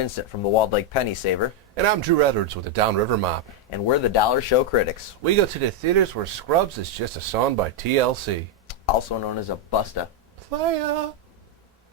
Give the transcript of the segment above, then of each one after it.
Vincent from the Walled Lake Penny Saver. And I'm Drew Edwards with the Downriver Mop. And we're the Dollar Show Critics. We go to the theaters where Scrubs is just a song by TLC. Also known as a Busta. Playa.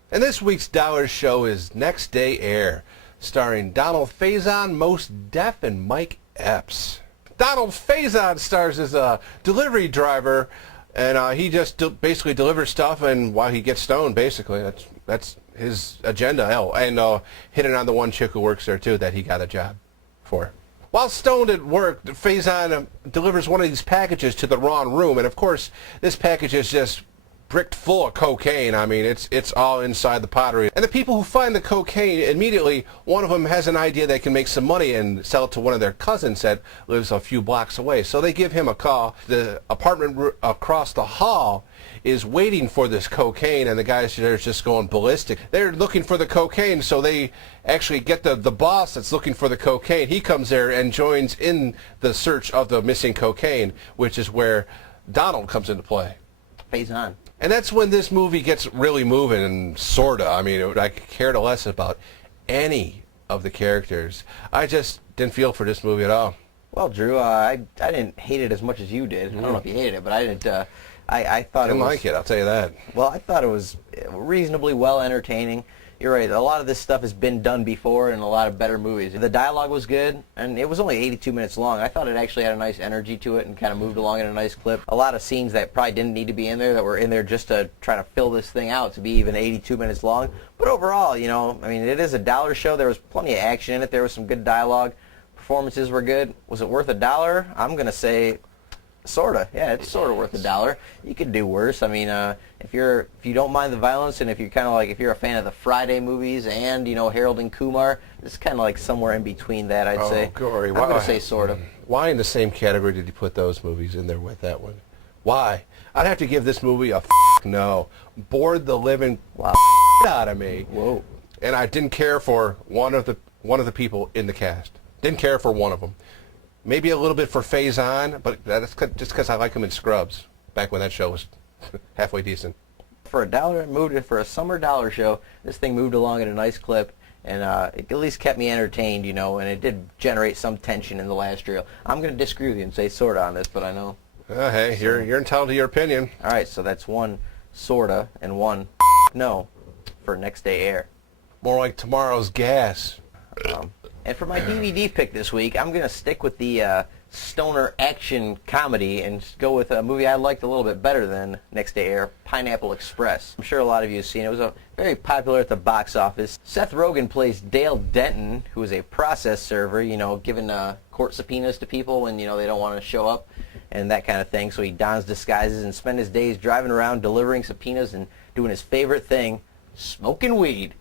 And this week's Dollar Show is Next Day Air, starring Donald Faison, Mos Def, and Mike Epps. Donald Faison stars as a delivery driver, and he just basically delivers stuff, and while he gets stoned, basically, that's his agenda. Oh, and hitting on the one chick who works there too that he got a job for. While stoned at work, Faison delivers one of these packages to the wrong room, and of course, this package is just bricked full of cocaine. I mean, it's all inside the pottery. And the people who find the cocaine, immediately, one of them has an idea they can make some money and sell it to one of their cousins that lives a few blocks away. So they give him a call. The apartment across the hall is waiting for this cocaine, and the guys there are just going ballistic. They're looking for the cocaine, so they actually get the boss that's looking for the cocaine. He comes there and joins in the search of the missing cocaine, which is where Donald comes into play. Faison. And that's when this movie gets really moving, and sorta. I mean, I cared less about any of the characters. I just didn't feel for this movie at all. Well, Drew, I didn't hate it as much as you did. I don't know if you hated it, but I didn't. I thought Didn't like it, I'll tell you that. Well, I thought it was reasonably well entertaining. You're right. A lot of this stuff has been done before in a lot of better movies. The dialogue was good, and it was only 82 minutes long. I thought it actually had a nice energy to it and kind of moved along in a nice clip. A lot of scenes that probably didn't need to be in there that were in there just to try to fill this thing out to be even 82 minutes long. But overall, you know, I mean, it is a dollar show. There was plenty of action in it. There was some good dialogue. Performances were good. Was it worth $1? I'm going to say sorta. Yeah, it's sorta worth $1. You could do worse. I mean, if you don't mind the violence, and if you're kind of like, if you're a fan of the Friday movies and, you know, Harold and Kumar, it's kind of like somewhere in between that, I'd say. Gory. I'm going to say sorta. Why in the same category did you put those movies in there with that one? Why? I'd have to give this movie a no. Bored the living out of me. Whoa. And I didn't care for one of the people in the cast. Didn't care for one of them. Maybe a little bit for Faison, but that's just because I like him in Scrubs, back when that show was halfway decent. For $1, it moved it for a summer dollar show. This thing moved along at a nice clip, and it at least kept me entertained, you know, and it did generate some tension in the last reel. I'm going to disagree with you and say sorta on this, but I know. Hey, so, you're entitled to your opinion. All right, so that's one sorta and one no for Next Day Air. More like Tomorrow's Gas. And for my DVD pick this week, I'm going to stick with the stoner action comedy and go with a movie I liked a little bit better than Next Day Air, Pineapple Express. I'm sure a lot of you have seen it. It was very popular at the box office. Seth Rogen plays Dale Denton, who is a process server, you know, giving court subpoenas to people when, you know, they don't want to show up and that kind of thing. So he dons disguises and spends his days driving around delivering subpoenas and doing his favorite thing, smoking weed.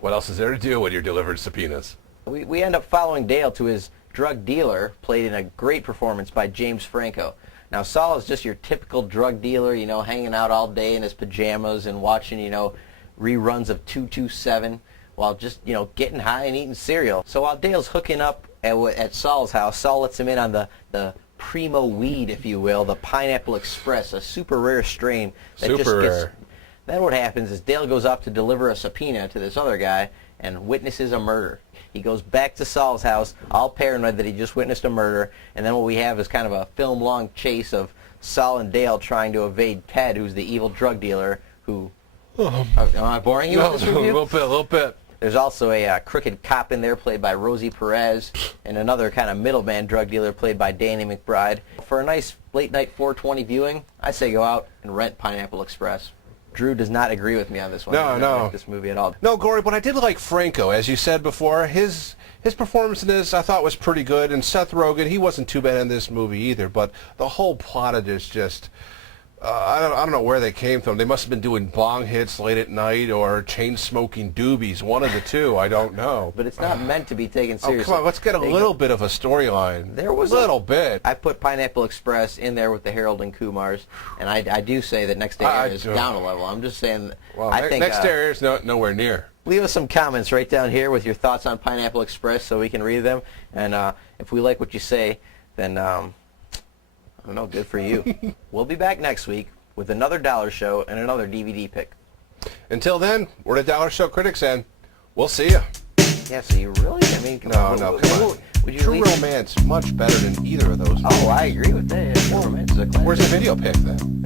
What else is there to do when you're delivering subpoenas? We end up following Dale to his drug dealer, played in a great performance by James Franco. Now, Saul is just your typical drug dealer, you know, hanging out all day in his pajamas and watching, you know, reruns of 227 while just, you know, getting high and eating cereal. So while Dale's hooking up at Saul's house, Saul lets him in on the primo weed, if you will, the Pineapple Express, a super rare strain. Rare. Then what happens is Dale goes off to deliver a subpoena to this other guy and witnesses a murder. He goes back to Saul's house, all paranoid that he just witnessed a murder, and then what we have is kind of a film-long chase of Saul and Dale trying to evade Ted, who's the evil drug dealer who... Am I boring you with this review? A little bit. There's also a crooked cop in there played by Rosie Perez, and another kind of middleman drug dealer played by Danny McBride. For a nice late-night 420 viewing, I say go out and rent Pineapple Express. Drew does not agree with me on this one. No. He doesn't like this movie at all. No, Gory, but I did like Franco, as you said before. His performance in this I thought was pretty good, and Seth Rogen, he wasn't too bad in this movie either, but the whole plot of this just... I don't know where they came from. They must have been doing bong hits late at night or chain-smoking doobies, one of the two. I don't know. But it's not meant to be taken seriously. Oh, come on, let's get a little bit of a storyline. There was a little bit. I put Pineapple Express in there with the Harold and Kumars, and I do say that Next Day Air is down a level. I'm just saying. Well, I think Next Day Air is nowhere near. Leave us some comments right down here with your thoughts on Pineapple Express so we can read them. And if we like what you say, then I don't know, good for you. We'll be back next week with another Dollar Show and another DVD pick. Until then, we're the Dollar Show Critics, and we'll see you. Yeah, so you really, I mean, come No, on. no, come on. Would you True leave- Romance much better than either of those. Oh, I agree with that. True Romance is a classic. Where's the video pick then?